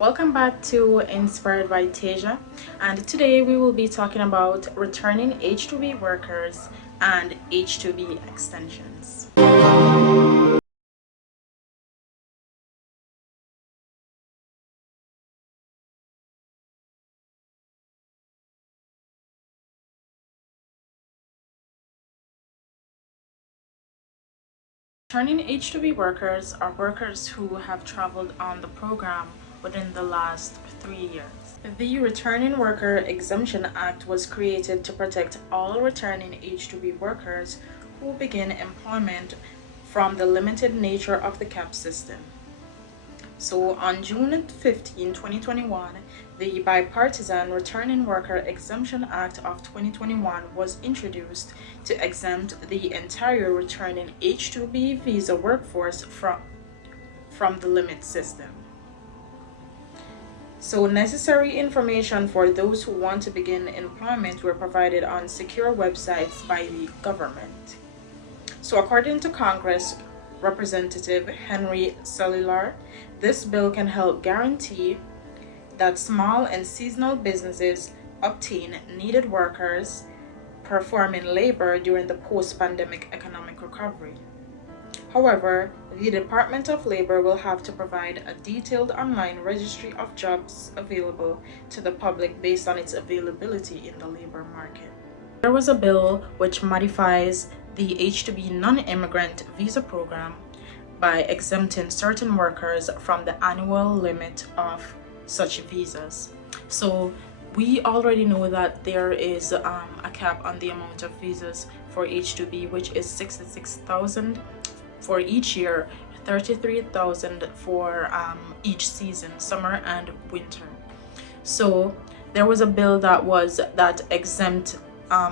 Welcome back to Inspired by Taja, and today we will be talking about returning H-2B workers and H-2B extensions. Returning H-2B workers are workers who have traveled on the program within the last 3 years. The Returning Worker Exemption Act was created to protect all returning H-2B workers who begin employment from the limited nature of the CAP system. So on June 15, 2021, the Bipartisan Returning Worker Exemption Act of 2021 was introduced to exempt the entire returning H-2B visa workforce from the limit system. So necessary information for those who want to begin employment were provided on secure websites by the government. So according to Congress Representative Henry Cellular, this bill can help guarantee that small and seasonal businesses obtain needed workers performing labor during the post-pandemic economic recovery. However, the Department of Labor will have to provide a detailed online registry of jobs available to the public based on its availability in the labor market. There was a bill which modifies the H-2B non-immigrant visa program by exempting certain workers from the annual limit of such visas. So we already know that there is a cap on the amount of visas for H-2B, which is 66,000 for each year, 33,000 for each season, summer and winter. So there was a bill that exempt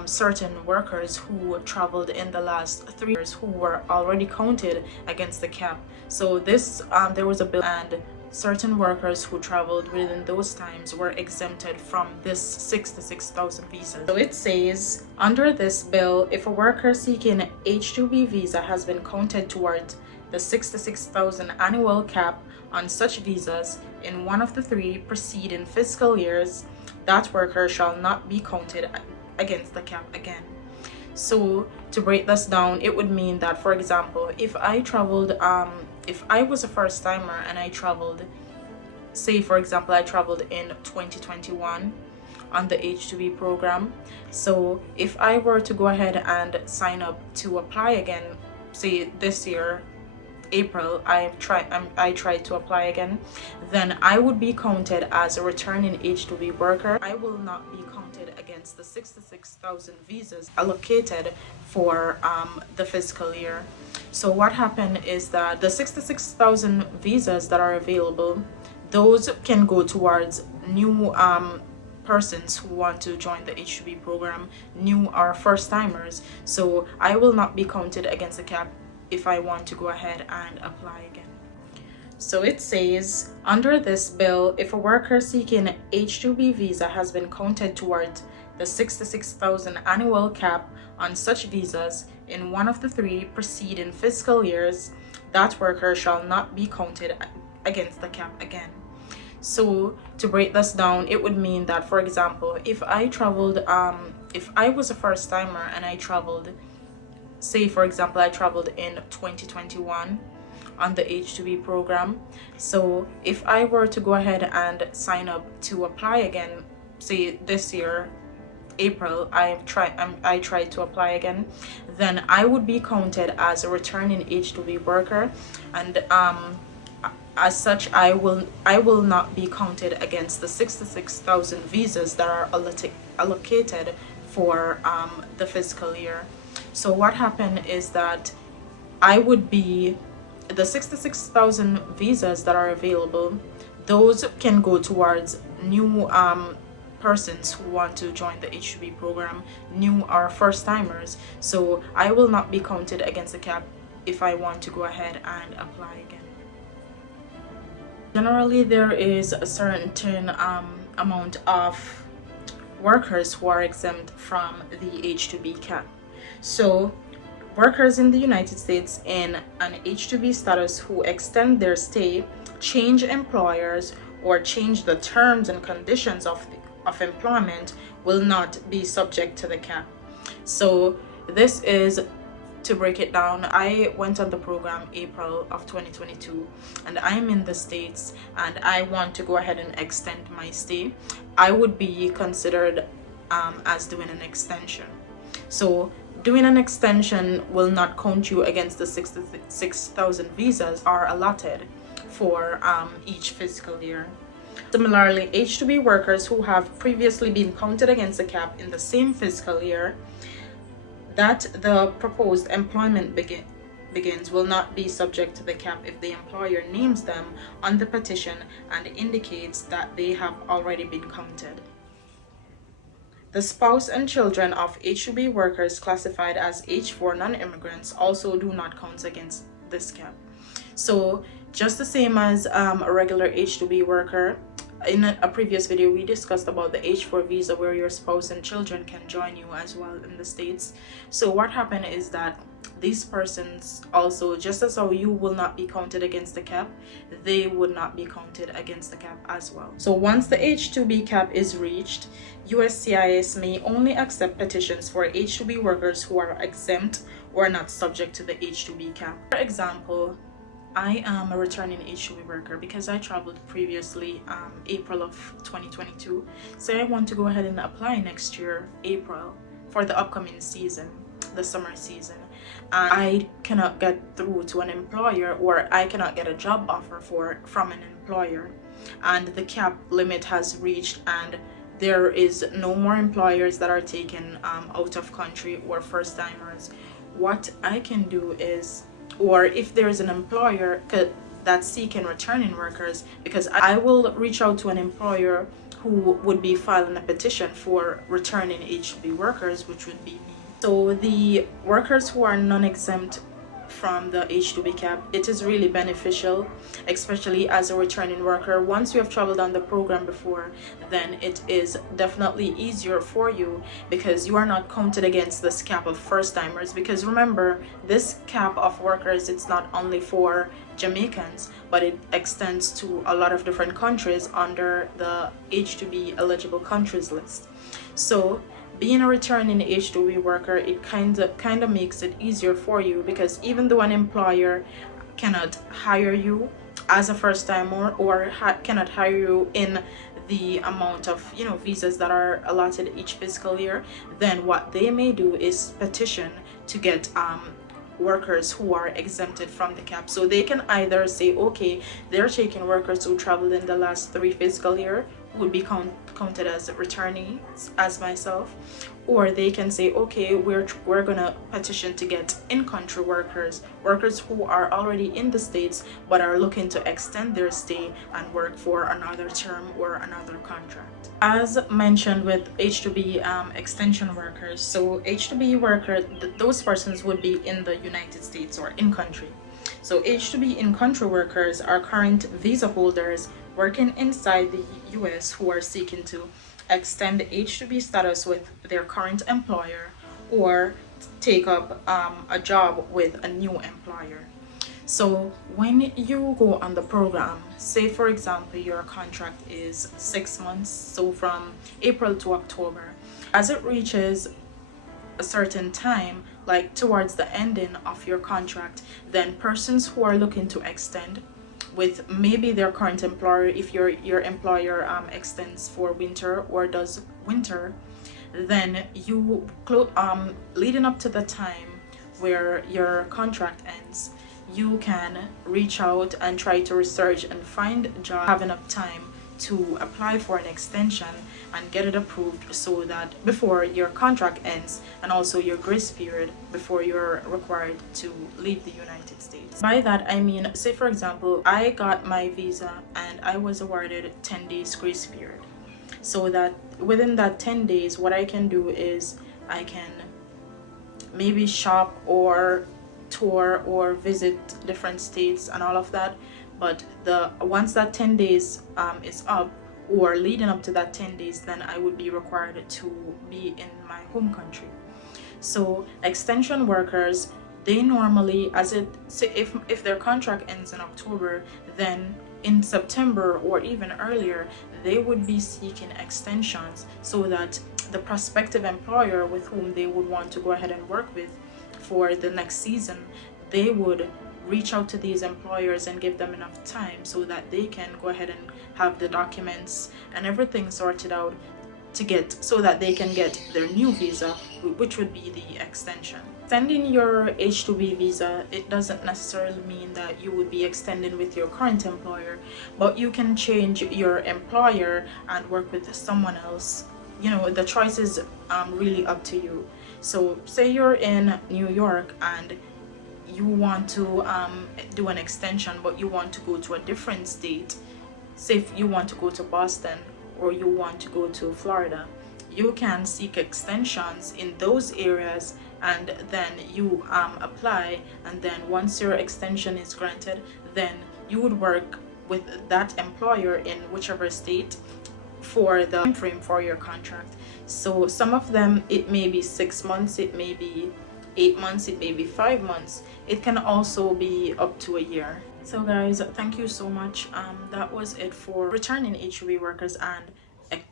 certain workers who traveled in the last 3 years who were already counted against the cap. So this there was a bill, and certain workers who traveled within those times were exempted from this 66,000 visas. So it says, under this bill, if a worker seeking H-2B visa has been counted towards the 66,000 annual cap on such visas in one of the 3 preceding fiscal years, that worker shall not be counted against the cap again. So to break this down, it would mean that, for example, if I traveled if I was a first timer and I traveled, say for example I traveled in 2021 on the H-2B program, so if I were to go ahead and sign up to apply again, say this year April, I tried to apply again, then I would be counted as a returning H-2B worker. I will not be counted against the 66,000 visas allocated for the fiscal year. So what happened is that the 66,000 visas that are available, those can go towards new persons who want to join the H-2B program, new or first timers. So I will not be counted against the cap if I want to go ahead and apply again. So it says, under this bill, if a worker seeking H-2B visa has been counted towards the 66,000 annual cap on such visas in one of the 3 preceding fiscal years, that worker shall not be counted against the cap again. So to break this down, it would mean that, for example, if I traveled, if I was a first timer and I traveled, say for example I traveled in 2021 on the H-2B program, so if I were to go ahead and sign up to apply again, say this year April, I tried to apply again, then I would be counted as a returning H-2B worker, and as such I will not be counted against the 66,000 visas that are allocated for the fiscal year. So what happened is that I would be, the 66,000 visas that are available, those can go towards new persons who want to join the H-2B program, new or first timers. So I will not be counted against the cap if I want to go ahead and apply again. Generally, there is a certain amount of workers who are exempt from the H-2B cap. So workers in the United States in an H-2B status who extend their stay, change employers, or change the terms and conditions of employment will not be subject to the cap. So this is, to break it down, I went on the program April of 2022 and I'm in the States and I want to go ahead and extend my stay. I would be considered as doing an extension. So doing an extension will not count you against the 6,000 visas are allotted for each fiscal year. Similarly, H-2B workers who have previously been counted against the cap in the same fiscal year that the proposed employment begins will not be subject to the cap if the employer names them on the petition and indicates that they have already been counted. The spouse and children of H-2B workers classified as H-4 non-immigrants also do not count against this cap. So just the same as a regular H-2B worker, in a previous video we discussed about the H-4 visa where your spouse and children can join you as well in the States. So what happened is that these persons also, just as how you will not be counted against the cap, they would not be counted against the cap as well. So once the H-2B cap is reached, USCIS may only accept petitions for H-2B workers who are exempt or not subject to the H-2B cap. For example, I am a returning H-2B worker because I traveled previously April of 2022. So I want to go ahead and apply next year, April, for the upcoming season, the summer season. And I cannot get through to an employer, or I cannot get a job offer from an employer. And the cap limit has reached, and there is no more employers that are taken out of country or first timers. What I can do is, or if there is an employer that's seeking returning workers, because I will reach out to an employer who would be filing a petition for returning H-2B workers, which would be me. So the workers who are non-exempt from the H-2B cap, it is really beneficial, especially as a returning worker. Once you have traveled on the program before, then it is definitely easier for you because you are not counted against this cap of first timers. Because remember, this cap of workers, it's not only for Jamaicans, but it extends to a lot of different countries under the H-2B eligible countries list. So being a returning H-2B worker, it kind of makes it easier for you, because even though an employer cannot hire you as a first timer or cannot hire you in the amount of visas that are allotted each fiscal year, then what they may do is petition to get workers who are exempted from the cap. So they can either say, okay, they're taking workers who traveled in the last 3 fiscal year would be counted as returnees, as myself, or they can say, okay, we're gonna petition to get in-country workers who are already in the States but are looking to extend their stay and work for another term or another contract. As mentioned with H-2B extension workers, so H-2B workers, those persons would be in the United States or in country. So H-2B in-country workers are current visa holders working inside the US who are seeking to extend the H-2B status with their current employer or take up a job with a new employer. So when you go on the program, say for example your contract is 6 months, so from April to October, as it reaches a certain time, like towards the ending of your contract, then persons who are looking to extend with maybe their current employer, if your employer extends for winter or does winter, then you leading up to the time where your contract ends, you can reach out and try to research and find a job, have enough time to apply for an extension and get it approved, so that before your contract ends, and also your grace period before you're required to leave the United States. By that I mean, say for example, I got my visa and I was awarded 10 days grace period, so that within that 10 days what I can do is I can maybe shop or tour or visit different states and all of that. But once that 10 days is up, or leading up to that 10 days, then I would be required to be in my home country. So extension workers, they normally, if their contract ends in October, then in September or even earlier, they would be seeking extensions so that the prospective employer with whom they would want to go ahead and work with for the next season, they would reach out to these employers and give them enough time so that they can go ahead and have the documents and everything sorted out to get, so that they can get their new visa, which would be the extension. Extending your H-2B visa, it doesn't necessarily mean that you would be extending with your current employer, but you can change your employer and work with someone else. You know, the choice is really up to you. So say you're in New York and you want to do an extension, but you want to go to a different state. Say if you want to go to Boston or you want to go to Florida, you can seek extensions in those areas, and then you apply, and then once your extension is granted, then you would work with that employer in whichever state for the time frame for your contract. So some of them, it may be 6 months, it may be 8 months, it may be 5 months, it can also be up to a year. So guys, thank you so much. That was it for returning H-2B workers and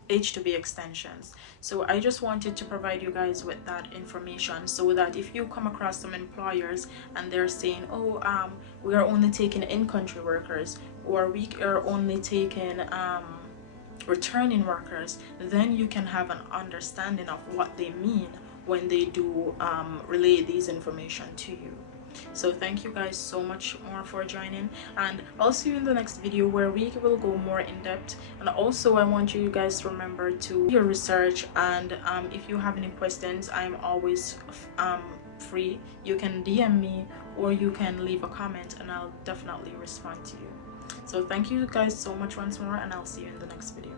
H-2B extensions. So I just wanted to provide you guys with that information so that if you come across some employers and they're saying, oh, we are only taking in-country workers, or we are only taking returning workers, then you can have an understanding of what they mean when they do relay these information to you. So thank you guys so much more for joining, and I'll see you in the next video where we will go more in depth. And also I want you guys to remember to do your research, and if you have any questions, I'm always free. You can DM me or you can leave a comment and I'll definitely respond to you. So thank you guys so much once more, and I'll see you in the next video.